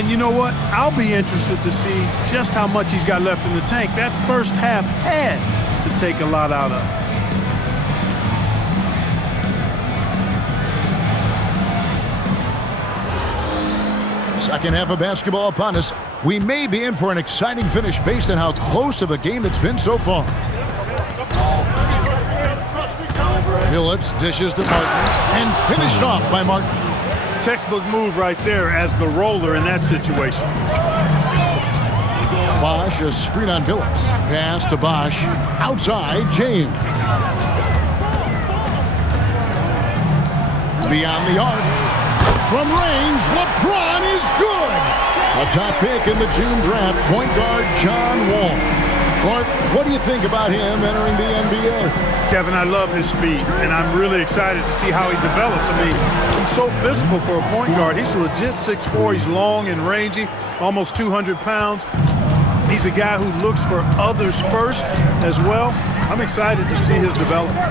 And you know what? I'll be interested to see just how much he's got left in the tank. That first half had to take a lot out of. Second half of basketball upon us. We may be in for an exciting finish based on how close of a game it's been so far. Phillips dishes to Martin and finished off by Martin. Textbook move right there as the roller in that situation. Bosch, a screen on Phillips. Pass to Bosch. Outside, James. Beyond the arc. From range, LeBron is good. A top pick in the June draft, point guard John Wall. Clark, what do you think about him entering the NBA? Kevin, I love his speed, and I'm really excited to see how he develops. I mean, he's so physical for a point guard. He's legit 6'4". He's long and rangy, almost 200 pounds. He's a guy who looks for others first as well. I'm excited to see his development.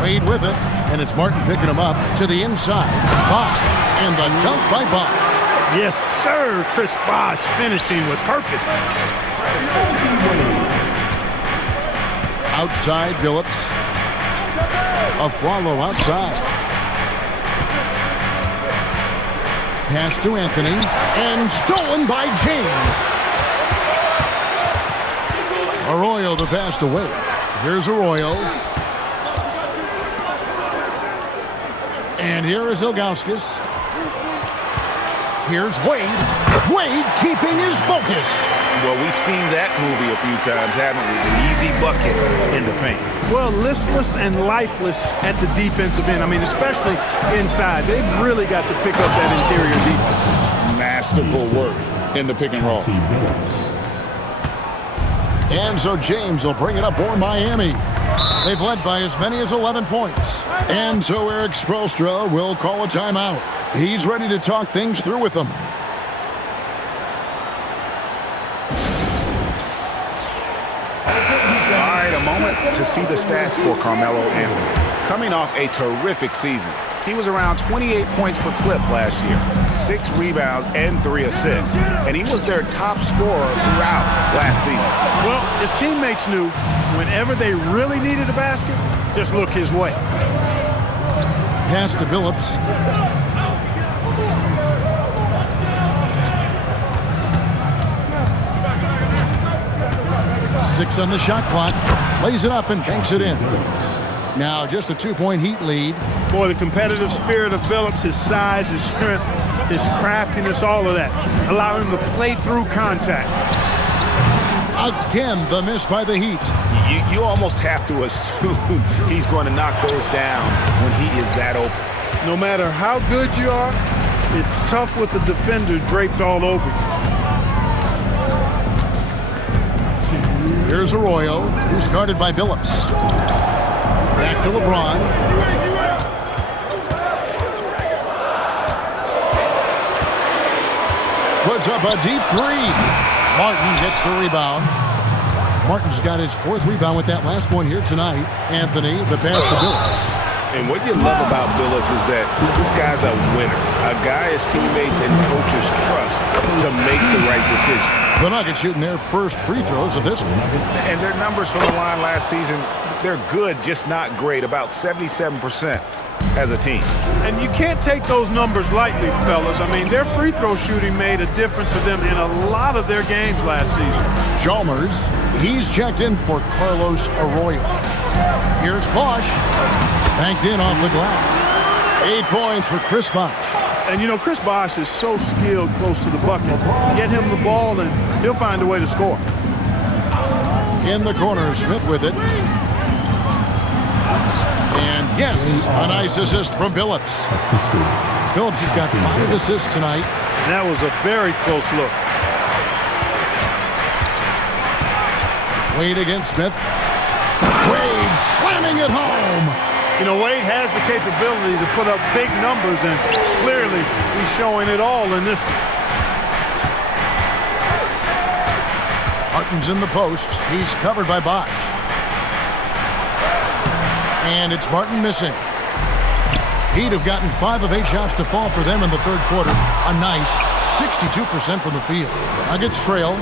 Wade with it, and it's Martin picking him up to the inside. Bosch, and the dunk by Bosch. Yes, sir. Chris Bosch finishing with purpose. Outside, Phillips. Aflalo outside. Pass to Anthony, and stolen by James. Arroyo the pass to Wade. Here's Arroyo. And here is Ilgauskas. Here's Wade. Wade keeping his focus. Well, we've seen that movie a few times, haven't we? An easy bucket in the paint. Well, listless and lifeless at the defensive end. I mean, especially inside. They've really got to pick up that interior defense. Masterful work in the pick and roll. And so James will bring it up for Miami. They've led by as many as 11 points. And so Eric Spoelstra will call a timeout. He's ready to talk things through with them. All right, a moment to see the stats for Carmelo Anthony. Coming off a terrific season. He was around 28 points per clip last year, 6 rebounds and 3 assists. And he was their top scorer throughout last season. Well, his teammates knew whenever they really needed a basket, just look his way. Pass to Phillips. Six on the shot clock. Lays it up and banks it in. Now just a 2-point Heat lead. Boy, the competitive spirit of Phillips, his size, his strength, his craftiness, all of that, allow him to play through contact. Again, the miss by the Heat. You almost have to assume he's going to knock those down when he is that open. No matter how good you are, it's tough with the defender draped all over you. Here's Arroyo, who's guarded by Phillips. Back to LeBron. Puts up a deep three. Martin gets the rebound. Martin's got his 4th rebound with that last one here tonight. Anthony, the pass to Phillips. And what you love about Phillips is that this guy's a winner. A guy his teammates and coaches trust to make the right decision. The Nuggets shooting their first free throws of this one. And their numbers from the line last season, they're good, just not great. About 77% as a team. And you can't take those numbers lightly, fellas. I mean, their free throw shooting made a difference for them in a lot of their games last season. Chalmers, he's checked in for Carlos Arroyo. Here's Bosch. Banked in off the glass. 8 points for Chris Bosch. And, you know, Chris Bosch is so skilled close to the bucket. Get him the ball, and he'll find a way to score. In the corner, Smith with it. And, yes, a nice assist from Phillips. Phillips has got 5 assists tonight. And that was a very close look. Wade against Smith. Wade slamming it home. You know, Wade has the capability to put up big numbers, and clearly he's showing it all in this one. Martin's in the post. He's covered by Bosch. And it's Martin missing. He'd have gotten 5 of 8 shots to fall for them in the 3rd quarter. A nice 62% from the field. Nuggets trail.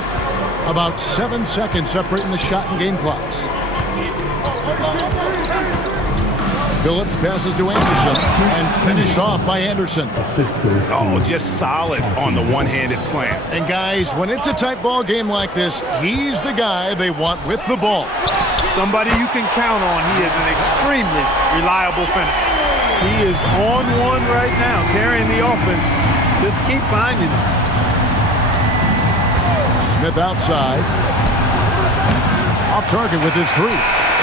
About 7 seconds separating the shot and game clocks. Phillips passes to Anderson and finished off by Anderson. Oh, just solid on the one-handed slam. And guys, when it's a tight ball game like this, he's the guy they want with the ball. Somebody you can count on. He is an extremely reliable finisher. He is on one right now, carrying the offense. Just keep finding him. Smith outside. Off target with his three.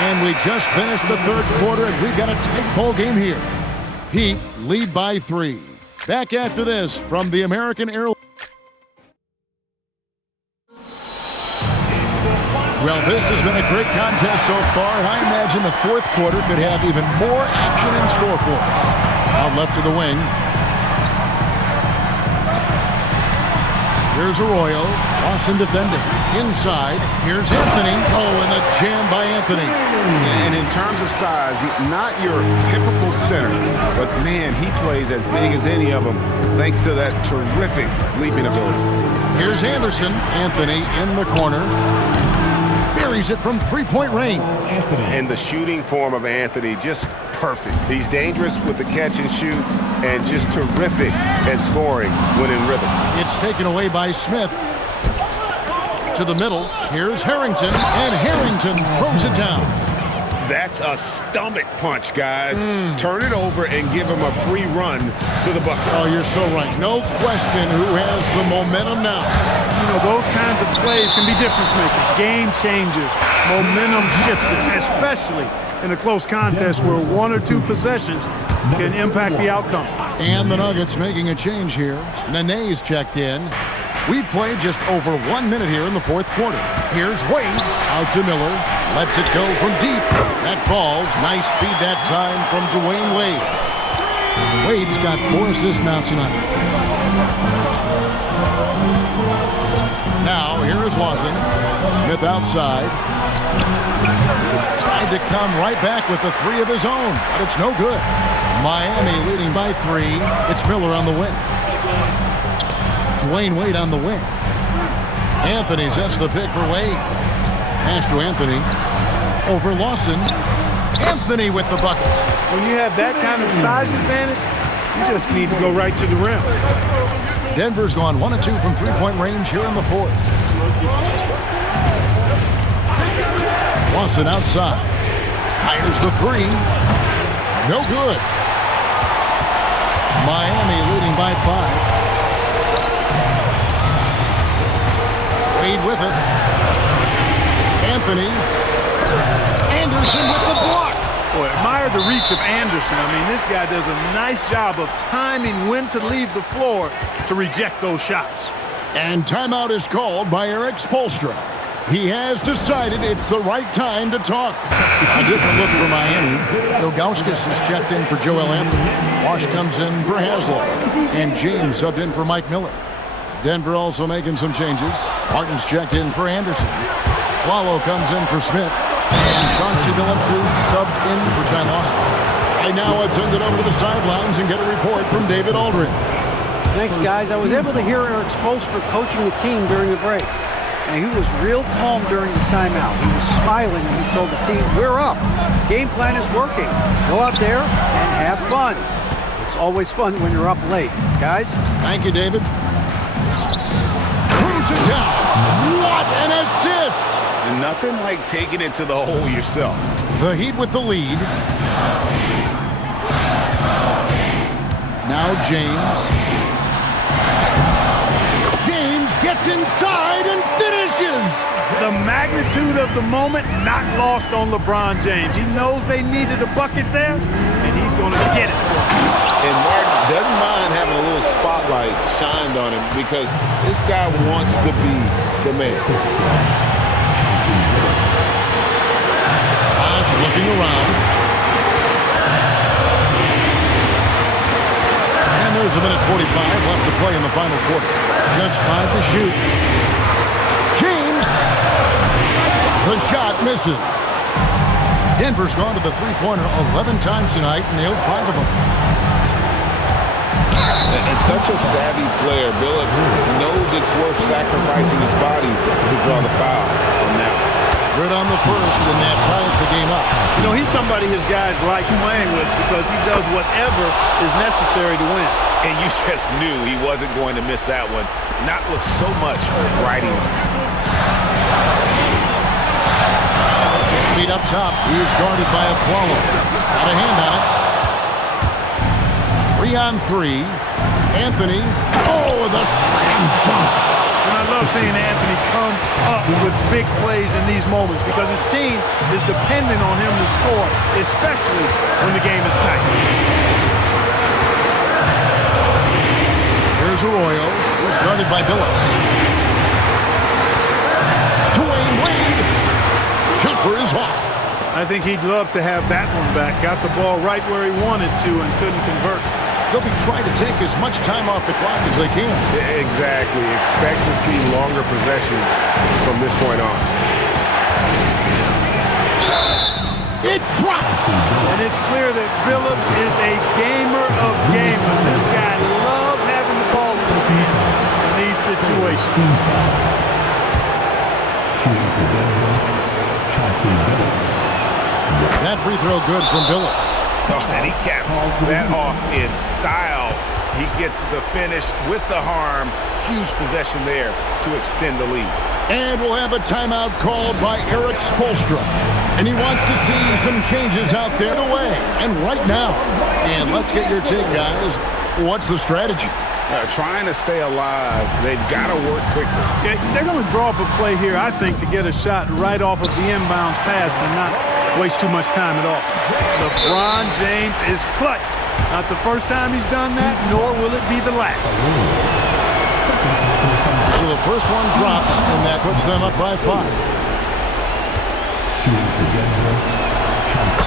And we just finished the third quarter, and we've got a tight ball game here. Heat lead by 3. Back after this from the American Airlines. Well, this has been a great contest so far. I imagine the fourth quarter could have even more action in store for us. Out left to the wing. Here's Arroyo. Lawson defending. Inside. Here's Anthony. Oh, and the jam by Anthony. And in terms of size, not your typical center, but man, he plays as big as any of them thanks to that terrific leaping ability. Here's Anderson. Anthony in the corner. Buries it from three-point range. And the shooting form of Anthony, just perfect. He's dangerous with the catch and shoot and just terrific at scoring when in rhythm. It's taken away by Smith. To the middle. Here's Harrington. And Harrington throws it down. That's a stomach punch, guys. Turn it over and give him a free run to the bucket. Oh, you're so right. No question who has the momentum now. You know, those kinds of plays can be difference makers, game changers, momentum shifters, especially in a close contest where 1 or 2 possessions can impact the outcome. And the Nuggets making a change here. Nene's checked in. We've played just over 1 minute here in the fourth quarter. Here's Wade. Out to Miller. Lets it go from deep. That falls. Nice speed that time from Dwayne Wade. Wade's got 4 assists now tonight. Now, here is Lawson. Smith outside. Tried to come right back with the 3 of his own, but it's no good. Miami leading by 3. It's Miller on the wing. Dwayne Wade on the wing. Anthony sets the pick for Wade. Pass to Anthony. Over Lawson. Anthony with the bucket. When you have that kind of size advantage, you just need to go right to the rim. Denver's gone 1 of 2 from three-point range here in the fourth. Lawson outside. Fires the 3. No good. Miami leading by 5. Wade with it. Anthony. Anderson with the block. Boy, admire the reach of Anderson. I mean, this guy does a nice job of timing when to leave the floor to reject those shots. And timeout is called by Eric Spoelstra. He has decided it's the right time to talk. A different look for Miami. Ilgauskas is checked in for Joel Anthony. Wash comes in for Haslam. And James subbed in for Mike Miller. Denver also making some changes. Martin's checked in for Anderson. Swallow comes in for Smith. And Chauncey Billups is subbed in for Ty Lawson. Right now, let's send it over to the sidelines and get a report from David Aldridge. Thanks, guys. I was able to hear Eric Spoelstra coaching the team during the break. And he was real calm during the timeout. He was smiling when he told the team, we're up. Game plan is working. Go out there and have fun. It's always fun when you're up late. Guys? Thank you, David. Cruising down. What an assist! Nothing like taking it to the hole yourself. The Heat with the lead. Now James. James gets inside and finishes. The magnitude of the moment not lost on LeBron James. He knows they needed a bucket there, and he's going to get it for them. And Martin doesn't mind having a little spotlight shined on him because this guy wants to be the man. Looking around. And there's a minute 45 left to play in the final quarter. Just 5 to shoot. James. The shot misses. Denver's gone to the three-pointer 11 times tonight and nailed 5 of them. And such a savvy player, Billups knows it's worth sacrificing his body to draw the foul on that. Good on the first, and that ties the game up. You know, he's somebody his guys like playing with because he does whatever is necessary to win. And you just knew he wasn't going to miss that one, not with so much riding on. Lead up top. He is guarded by a follow. Got a hand on it. 3-on-3. Anthony. Oh, the slam dunk. And I love seeing Anthony come up with big plays in these moments because his team is dependent on him to score, especially when the game is tight. Here's Arroyo, who's guarded by Billups. Dwayne Wade. Jumper is off. I think he'd love to have that one back. Got the ball right where he wanted to and couldn't convert. They'll be trying to take as much time off the clock as they can. Exactly. Expect to see longer possessions from this point on. It drops. And it's clear that Billups is a gamer of gamers. This guy loves having the ball in his hand in these situations. That free throw good from Billups. Oh, and he caps that off in style. He gets the finish with the harm. Huge possession there to extend the lead. And we'll have a timeout called by Erik Spoelstra. And he wants to see some changes out there away. And right now. And let's get your take, guys. What's the strategy? Trying to stay alive. They've got to work quickly. Yeah, they're going to draw up a play here, I think, to get a shot right off of the inbounds pass and not waste too much time at all. LeBron James is clutch. Not the first time he's done that, nor will it be the last. So the first one drops, and that puts them up by 5.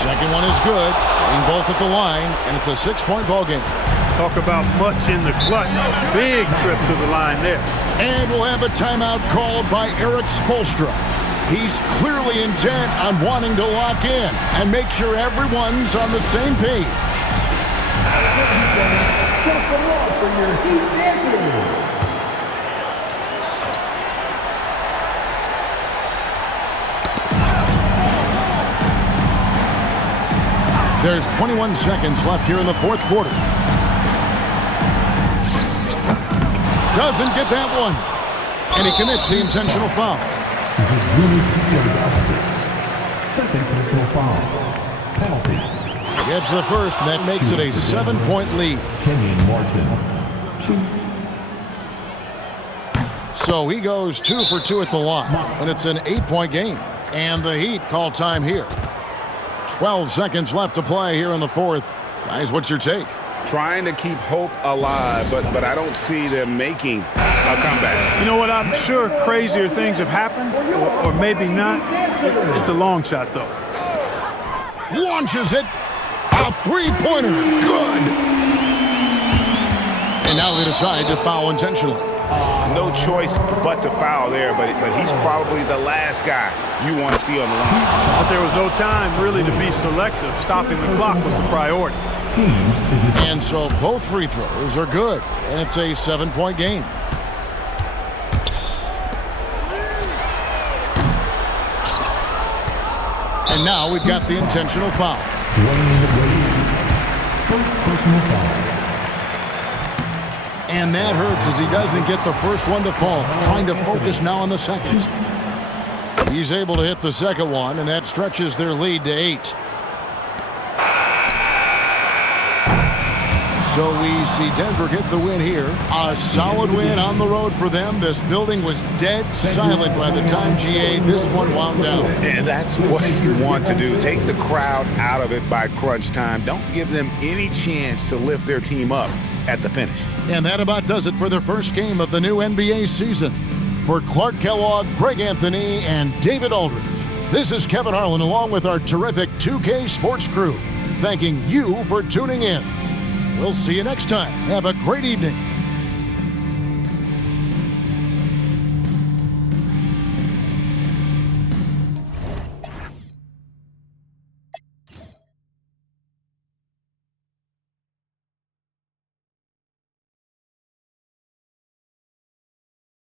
Second one is good. Getting both at the line, and it's a 6-point ball game. Talk about much in the clutch. Big trip to the line there. And we'll have a timeout called by Erik Spoelstra. He's clearly intent on wanting to lock in and make sure everyone's on the same page. There's 21 seconds left here in the fourth quarter. Doesn't get that one. And he commits the intentional foul. Second intentional foul. Penalty. Gets the first, and that makes it a 7-point lead. Kenyon Martin. 2. So he goes 2 for 2 at the line, and it's an 8-point game. And the Heat call time here. 12 seconds left to play here in the fourth. Guys, what's your take? Trying to keep hope alive, but I don't see them making a comeback. You know what? I'm sure crazier things have happened, or maybe not. It's a long shot, though. Launches it. A three-pointer. Good. And now they decide to foul intentionally. No choice but to foul there, but he's probably the last guy you want to see on the line. But there was no time really to be selective. Stopping the clock was the priority. And so both free throws are good, and it's a 7-point game. And now we've got the intentional foul. And that hurts as he doesn't get the first one to fall. Trying to focus now on the second. He's able to hit the second one, and that stretches their lead to 8. So we see Denver get the win here. A solid win on the road for them. This building was dead silent by the time, GA, this one wound down. And that's what you want to do. Take the crowd out of it by crunch time. Don't give them any chance to lift their team up at the finish. And that about does it for the first game of the new NBA season. For Clark Kellogg, Greg Anthony, and David Aldridge, this is Kevin Harlan along with our terrific 2K Sports crew, thanking you for tuning in. We'll see you next time. Have a great evening.